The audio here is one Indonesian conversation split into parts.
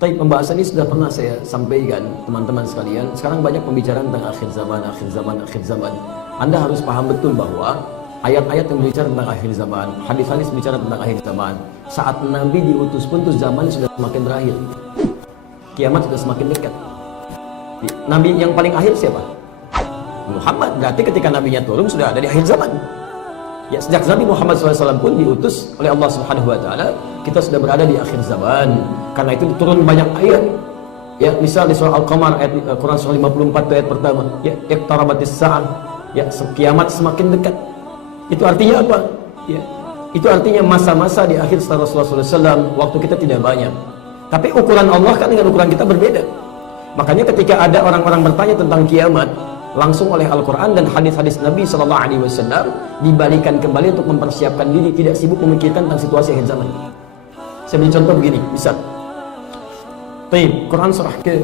Tapi pembahasan ini sudah pernah saya sampaikan, teman-teman sekalian. Sekarang banyak pembicaraan tentang akhir zaman, akhir zaman, akhir zaman. Anda harus paham betul bahwa ayat-ayat yang berbicara tentang akhir zaman, hadis-hadis bicara tentang akhir zaman. Saat Nabi diutus pun tuh zaman sudah semakin berakhir. Kiamat sudah semakin dekat. Nabi yang paling akhir siapa? Muhammad. Berarti ketika nabinya turun sudah ada di akhir zaman. Ya, sejak Nabi Muhammad SAW pun diutus oleh Allah Subhanahu Wa Taala, kita sudah berada di akhir zaman. Karena itu turun banyak ayat. Ya, misal di surah Al-Qamar ayat Quran surah 54 ayat pertama. Ya, iqtarabatis sa'ah. Ya, kiamat semakin dekat. Itu artinya apa? Ya, itu artinya masa-masa di akhir setelah Rasulullah SAW, waktu kita tidak banyak. Tapi ukuran Allah kan dengan ukuran kita berbeda. Makanya ketika ada orang-orang bertanya tentang kiamat, langsung oleh Al-Quran dan hadis-hadis Nabi SAW dibalikan kembali untuk mempersiapkan diri, tidak sibuk memikirkan tentang situasi akhir zaman. Saya beri contoh begini, misal Quran surah ke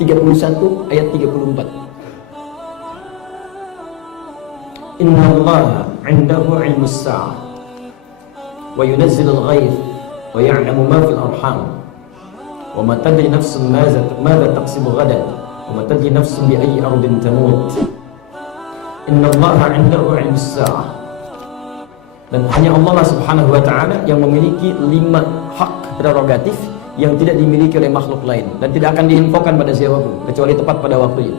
31 ayat 34. Inna Allah 'indahu 'ilmus sa'ah wa yunazzilul ghaith wa ya'lamu ma fil arham wa ma tadri nafsun madza taksibu ghadan wa ma tadri nafsun bi ayyi ardin tamut. Inna Allah 'indahu 'ilmus sa'ah. Dan hanya Allah Subhanahu wa taala yang memiliki 5 hak prerogatif yang tidak dimiliki oleh makhluk lain dan tidak akan diinfokan pada siapapun kecuali tepat pada waktunya.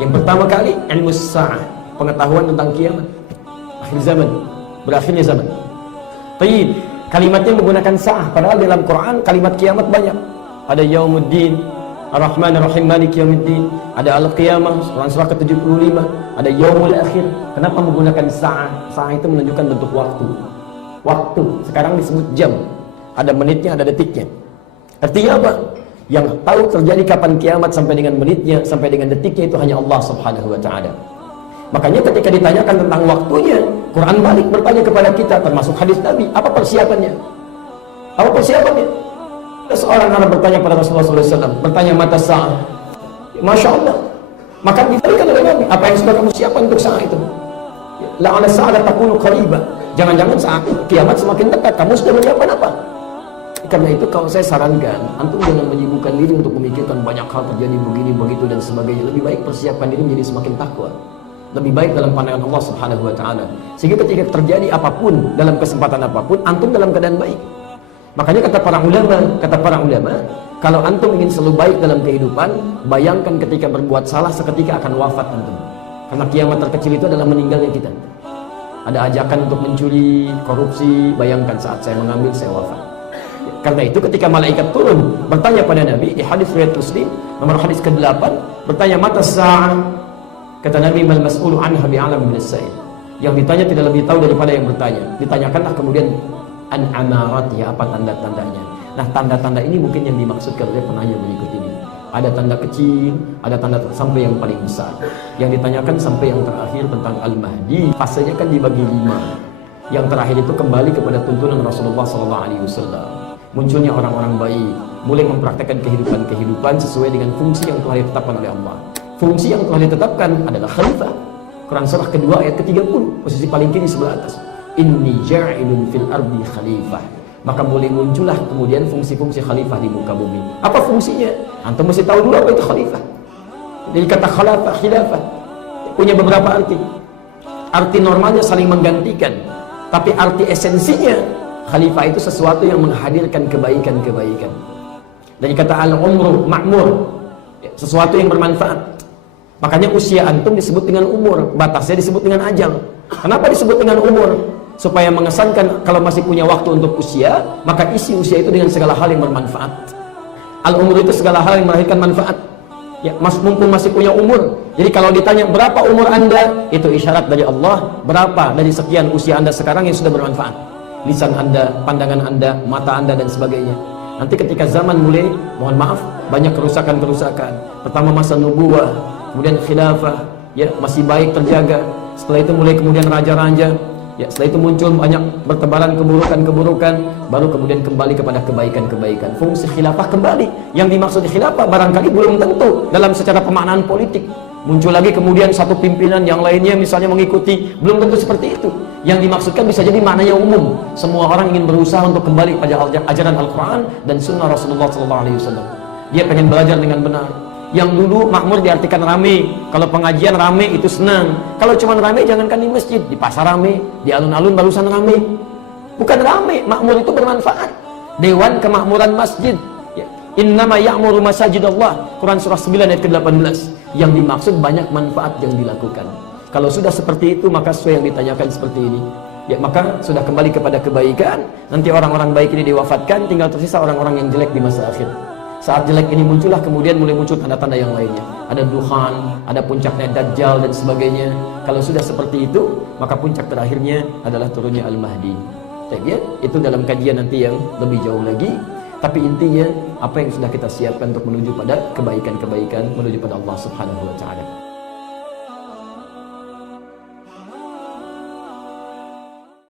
Yang pertama kali, ilmus sa'ah, pengetahuan tentang kiamat, akhir zaman, berakhirnya zaman. Tayyib, kalimatnya menggunakan sa'ah, padahal dalam Quran kalimat kiamat banyak. Ada yaumuddin, ar-rahman ar-rahim maliki yaumiddin, ada al-qiyamah, surah ke-75, ada yaumul akhir. Kenapa menggunakan sa'ah? Sa'ah itu menunjukkan bentuk waktu. Waktu, sekarang disebut jam. Ada menitnya, ada detiknya. Artinya apa? Yang tahu terjadi kapan kiamat sampai dengan menitnya, sampai dengan detiknya itu hanya Allah Subhanahu wa taala. Makanya ketika ditanyakan tentang waktunya, Quran balik bertanya kepada kita, termasuk hadis Nabi, apa persiapannya? Apa persiapannya? Seorang Arab bertanya pada Rasulullah SAW, bertanya mata sa'ah. Masya Allah. Maka ditanya oleh Nabi, apa yang sudah kamu siapkan untuk saat itu? La'ala sa'ala takunu qariba. Jangan-jangan saat kiamat semakin dekat, kamu sudah menyiapkan apa? Karena itu kalau saya sarankan, antum jangan menyibukkan diri untuk memikirkan banyak hal terjadi begini, begitu dan sebagainya. Lebih baik persiapkan diri menjadi semakin takwa. Lebih baik dalam pandangan Allah Subhanahu wa taala. Sehingga ketika terjadi apapun, dalam kesempatan apapun, antum dalam keadaan baik. Makanya kata para ulama, kalau antum ingin selalu baik dalam kehidupan, bayangkan ketika berbuat salah seketika akan wafat antum. Karena kiamat terkecil itu adalah meninggalnya kita. Ada ajakan untuk mencuri, korupsi, bayangkan saat saya mengambil, saya wafat. Karena itu ketika malaikat turun bertanya pada Nabi di hadis riwayat Muslim nomor hadis ke-8, bertanya mata sa'ah, kata Nabi mal mas'ulu anha bi'alam min as-sa'il. Yang ditanya tidak lebih tahu daripada yang bertanya. Ditanyakanlah kemudian an amarati, apa tanda-tandanya. Nah, tanda-tanda ini mungkin yang dimaksudkan oleh penanya berikut ini. Ada tanda kecil, ada tanda sampai yang paling besar. Yang ditanyakan sampai yang terakhir tentang Al-Mahdi, fasenya kan dibagi 5. Yang terakhir itu kembali kepada tuntunan Rasulullah SAW. Munculnya orang-orang baik, mulai mempraktekkan kehidupan sesuai dengan fungsi yang telah ditetapkan oleh Allah. Fungsi yang telah ditetapkan adalah khalifah. Quran surah kedua ayat ke-30, posisi paling kiri sebelah atas. Inni ja'ilun fil ardi khalifah. Maka mulai muncullah kemudian fungsi-fungsi khalifah di muka bumi. Apa fungsinya? Antum mesti tahu dulu apa itu khalifah. Jadi kata khilafah punya beberapa arti. Arti normalnya saling menggantikan, tapi arti esensinya khalifah itu sesuatu yang menghadirkan kebaikan-kebaikan. Dari kata al-umru ma'mur, sesuatu yang bermanfaat. Makanya usia antum disebut dengan umur, batasnya disebut dengan ajal. Kenapa disebut dengan umur? Supaya mengesankan kalau masih punya waktu untuk usia, maka isi usia itu dengan segala hal yang bermanfaat. Al-umur itu segala hal yang melahirkan manfaat. Ya, mumpung masih punya umur. Jadi kalau ditanya berapa umur Anda, itu isyarat dari Allah, berapa dari sekian usia Anda sekarang yang sudah bermanfaat. Lisan Anda, pandangan Anda, mata Anda dan sebagainya. Nanti ketika zaman mulai, mohon maaf, banyak kerusakan-kerusakan. Pertama masa nubuwah, kemudian khilafah, ya masih baik terjaga. Setelah itu mulai kemudian raja-raja, ya setelah itu muncul banyak bertebaran keburukan-keburukan, baru kemudian kembali kepada kebaikan-kebaikan. Fungsi khilafah kembali. Yang dimaksud khilafah barangkali belum tentu dalam secara pemaknaan politik. Muncul lagi kemudian satu pimpinan yang lainnya misalnya mengikuti, belum tentu seperti itu. Yang dimaksudkan bisa jadi maknanya umum. Semua orang ingin berusaha untuk kembali pada ajaran Al-Quran dan Sunnah Rasulullah SAW. Dia pengen belajar dengan benar. Yang dulu makmur diartikan rame. Kalau pengajian rame itu senang. Kalau cuma rame jangankan di masjid, di pasar rame, di alun-alun barusan rame. Bukan rame, makmur itu bermanfaat. Dewan Kemakmuran Masjid. Innama ya'muru masajidallah. Quran surah 9 ayat ke-18. Yang dimaksud banyak manfaat yang dilakukan. Kalau sudah seperti itu, maka sesuai yang ditanyakan seperti ini. Ya, maka sudah kembali kepada kebaikan. Nanti orang-orang baik ini diwafatkan, tinggal tersisa orang-orang yang jelek di masa akhir. Saat jelek ini muncullah, kemudian mulai muncul tanda-tanda yang lainnya. Ada duhan, ada puncaknya Dajjal dan sebagainya. Kalau sudah seperti itu, maka puncak terakhirnya adalah turunnya Al-Mahdi. Ya, itu dalam kajian nanti yang lebih jauh lagi. Tapi intinya, apa yang sudah kita siapkan untuk menuju pada kebaikan-kebaikan, menuju pada Allah Subhanahu wa Ta'ala.